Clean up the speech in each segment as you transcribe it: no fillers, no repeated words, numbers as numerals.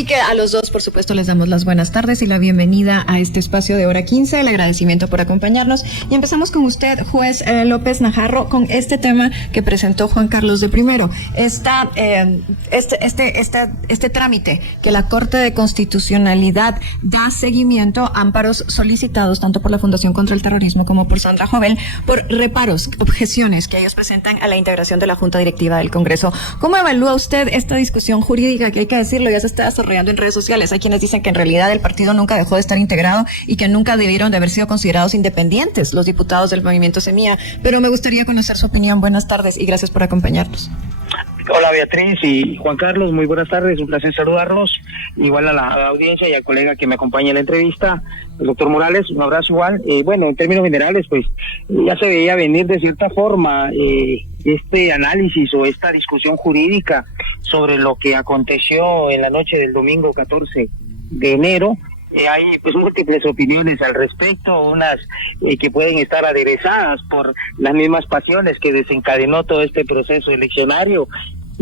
Así que a los dos, por supuesto, les damos las buenas tardes y la bienvenida a este espacio de Hora 15, el agradecimiento por acompañarnos. Y empezamos con usted, juez López Najarro, con este tema que presentó Juan Carlos de Primero. Este trámite que la Corte de Constitucionalidad da seguimiento a amparos solicitados tanto por la Fundación contra el Terrorismo como por Sandra Jovel por reparos, objeciones que ellos presentan a la integración de la Junta Directiva del Congreso. ¿Cómo evalúa usted esta discusión jurídica que hay que decirlo, ya se está desarrollando en redes sociales? Hay quienes dicen que en realidad el partido nunca dejó de estar integrado y que nunca debieron de haber sido considerados independientes los diputados del Movimiento Semilla, pero me gustaría conocer su opinión. Buenas tardes y gracias por acompañarnos. Hola Beatriz y Juan Carlos, muy buenas tardes, un placer saludarlos, igual a la audiencia y al colega que me acompaña en la entrevista, el doctor Morales, un abrazo igual. Bueno, en términos generales, pues ya se veía venir de cierta forma este análisis o esta discusión jurídica sobre lo que aconteció en la noche del domingo 14 de enero. Hay pues múltiples opiniones al respecto, unas que pueden estar aderezadas por las mismas pasiones que desencadenó todo este proceso eleccionario,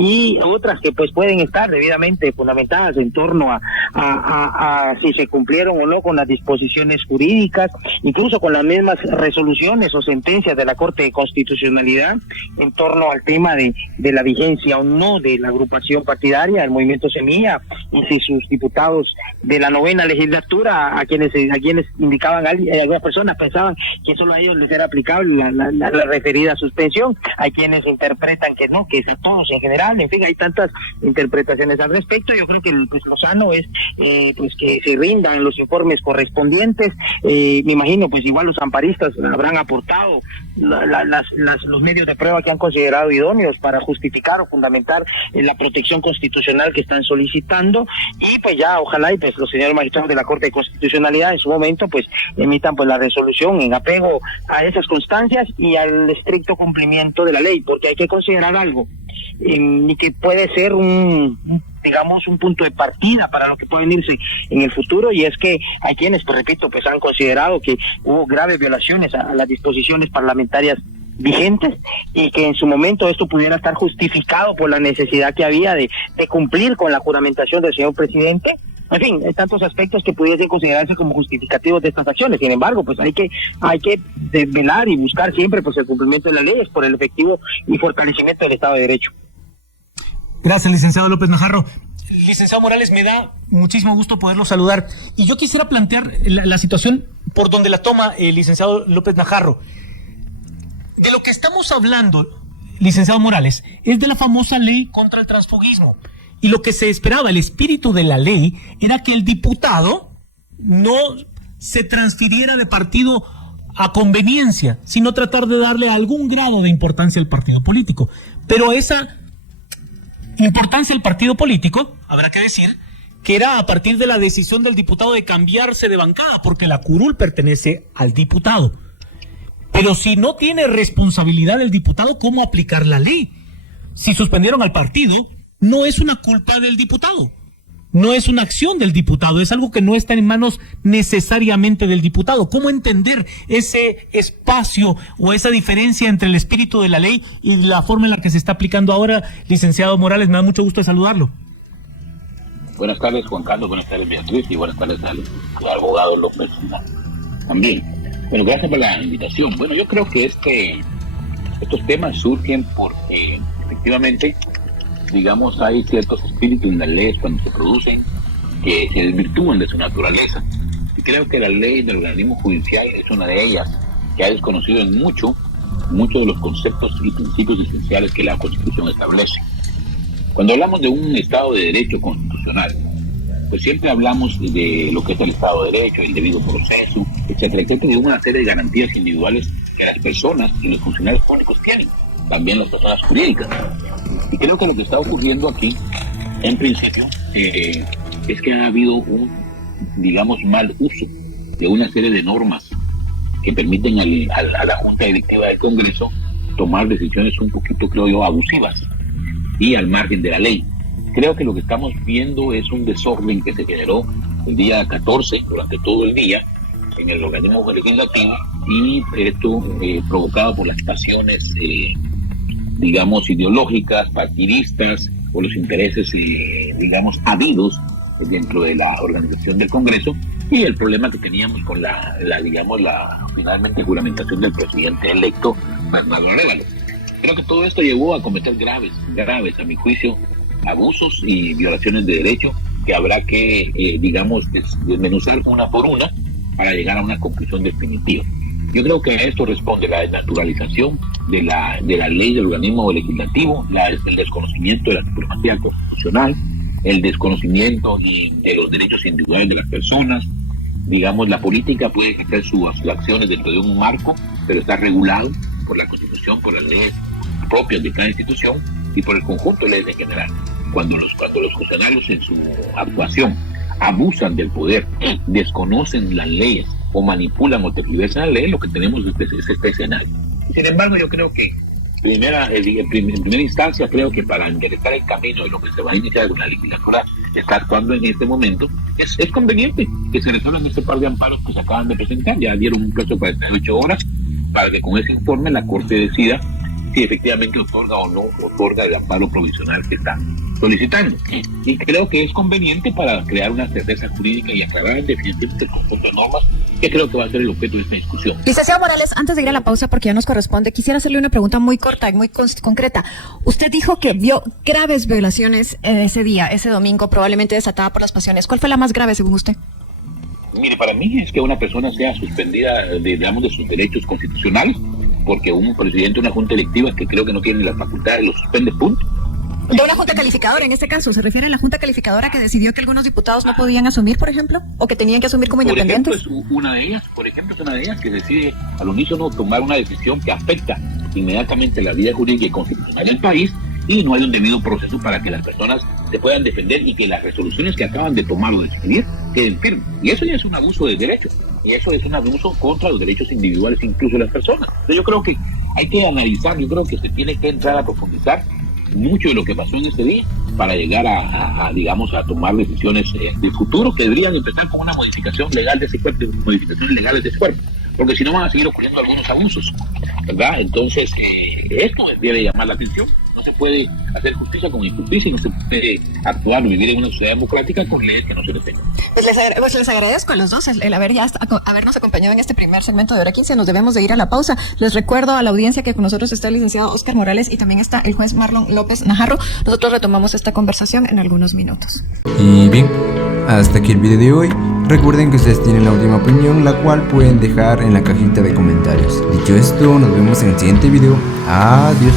y otras que pues pueden estar debidamente fundamentadas en torno a si se cumplieron o no con las disposiciones jurídicas, incluso con las mismas resoluciones o sentencias de la Corte de Constitucionalidad en torno al tema de la vigencia o no de la agrupación partidaria, el Movimiento Semilla, y si sus diputados de la 9ª legislatura, a quienes indicaban, algunas personas pensaban que solo a ellos les era aplicable la referida suspensión, hay quienes interpretan que no, que es a todos en general. En fin, hay tantas interpretaciones al respecto. Yo creo que pues lo sano es pues que se rindan los informes correspondientes. Me imagino pues igual los amparistas habrán aportado los medios de prueba que han considerado idóneos para justificar o fundamentar la protección constitucional que están solicitando, y pues ya ojalá y pues los señores magistrados de la Corte de Constitucionalidad en su momento pues emitan pues la resolución en apego a esas constancias y al estricto cumplimiento de la ley, porque hay que considerar algo y que puede ser un punto de partida para lo que puede venirse en el futuro, y es que hay quienes, pues repito, pues han considerado que hubo graves violaciones a las disposiciones parlamentarias vigentes y que en su momento esto pudiera estar justificado por la necesidad que había de cumplir con la juramentación del señor presidente. En fin, hay tantos aspectos que pudiesen considerarse como justificativos de estas acciones. Sin embargo, pues hay que velar y buscar siempre pues el cumplimiento de las leyes por el efectivo y fortalecimiento del Estado de Derecho. Gracias, licenciado López Najarro. Licenciado Morales, me da muchísimo gusto poderlo saludar. Y yo quisiera plantear la situación por donde la toma el licenciado López Najarro. De lo que estamos hablando, licenciado Morales, es de la famosa ley contra el transfugismo. Y lo que se esperaba, el espíritu de la ley, era que el diputado no se transfiriera de partido a conveniencia, sino tratar de darle algún grado de importancia al partido político. Pero esa importancia al partido político, habrá que decir, que era a partir de la decisión del diputado de cambiarse de bancada, porque la curul pertenece al diputado. Pero si no tiene responsabilidad el diputado, ¿cómo aplicar la ley? Si suspendieron al partido, no es una culpa del diputado, no es una acción del diputado, es algo que no está en manos necesariamente del diputado. ¿Cómo entender ese espacio o esa diferencia entre el espíritu de la ley y la forma en la que se está aplicando ahora? Licenciado Morales, me da mucho gusto saludarlo. Buenas tardes, Juan Carlos, buenas tardes, Beatriz, y buenas tardes al abogado López también. Bueno, gracias por la invitación. Bueno, yo creo que estos temas surgen porque efectivamente, digamos, hay ciertos espíritus en las leyes cuando se producen que se desvirtúan de su naturaleza. Y creo que la ley del organismo judicial es una de ellas, que ha desconocido en muchos de los conceptos y principios esenciales que la Constitución establece. Cuando hablamos de un Estado de Derecho constitucional, pues siempre hablamos de lo que es el Estado de Derecho, el debido proceso, etcétera, etcétera, de una serie de garantías individuales que las personas y los funcionarios públicos tienen, también las personas jurídicas. Y creo que lo que está ocurriendo aquí, en principio, es que ha habido un, digamos, mal uso de una serie de normas que permiten a la Junta Directiva del Congreso tomar decisiones un poquito, creo yo, abusivas y al margen de la ley. Creo que lo que estamos viendo es un desorden que se generó el día 14, durante todo el día, en el organismo legislativo, y esto provocado por las pasiones, digamos, ideológicas, partidistas, o los intereses, digamos, habidos dentro de la organización del Congreso y el problema que teníamos con la finalmente juramentación del presidente electo, Bernardo Arévalo. Creo que todo esto llevó a cometer graves, a mi juicio, abusos y violaciones de derecho que habrá que, desmenuzar una por una para llegar a una conclusión definitiva. Yo creo que a esto responde la desnaturalización de la ley del organismo legislativo, el desconocimiento de la supremacía constitucional, el desconocimiento de los derechos individuales de las personas. Digamos, la política puede hacer sus acciones dentro de un marco, pero está regulado por la Constitución, por las leyes propias de cada institución y por el conjunto de leyes en general. Cuando los funcionarios en su actuación abusan del poder, desconocen las leyes o manipulan o tergiversan la ley, lo que tenemos es este escenario. Sin embargo, yo creo que en primera instancia, creo que para enderezar el camino de lo que se va a iniciar con la legislatura está actuando en este momento, es conveniente que se resuelvan este par de amparos que se acaban de presentar. Ya dieron un plazo de 48 horas para que con ese informe la Corte decida si efectivamente otorga o no otorga el amparo provisional que está solicitando. Y creo que es conveniente para crear una certeza jurídica y aclarar definitivamente el conjunto de normas que creo que va a ser el objeto de esta discusión. Licenciado Morales, antes de ir a la pausa, porque ya nos corresponde, quisiera hacerle una pregunta muy corta y muy concreta. Usted dijo que vio graves violaciones ese día, ese domingo, probablemente desatada por las pasiones. ¿Cuál fue la más grave según usted? Mire, para mí es que una persona sea suspendida, de sus derechos constitucionales, porque un presidente de una junta electiva que creo que no tiene las facultades lo suspende, punto. De una junta calificadora, en este caso, ¿se refiere a la junta calificadora que decidió que algunos diputados no podían asumir, por ejemplo? ¿O que tenían que asumir como independientes? Por ejemplo, es una de ellas que decide al unísono tomar una decisión que afecta inmediatamente la vida jurídica y constitucional del país, y no hay un debido proceso para que las personas se puedan defender y que las resoluciones que acaban de tomar o de decidir queden firmes. Y eso ya es un abuso de derechos, y eso es un abuso contra los derechos individuales incluso de las personas. Entonces yo creo que hay que analizar, yo creo que se tiene que entrar a profundizar mucho de lo que pasó en este día para llegar a tomar decisiones de futuro que deberían empezar con una modificación legal de ese cuerpo, modificaciones legales de ese cuerpo, porque si no van a seguir ocurriendo algunos abusos, ¿verdad? Entonces, esto debe llamar la atención. No se puede hacer justicia con injusticia y no se puede actuar o vivir en una sociedad democrática con leyes que no se detengan. Pues les agradezco a los dos el habernos acompañado en este primer segmento de Hora 15. Nos debemos de ir a la pausa. Les recuerdo a la audiencia que con nosotros está el licenciado Óscar Morales y también está el juez Marlon López Najarro. Nosotros retomamos esta conversación en algunos minutos. Y bien, hasta aquí el video de hoy. Recuerden que ustedes tienen la última opinión, la cual pueden dejar en la cajita de comentarios. Dicho esto, nos vemos en el siguiente video. Adiós.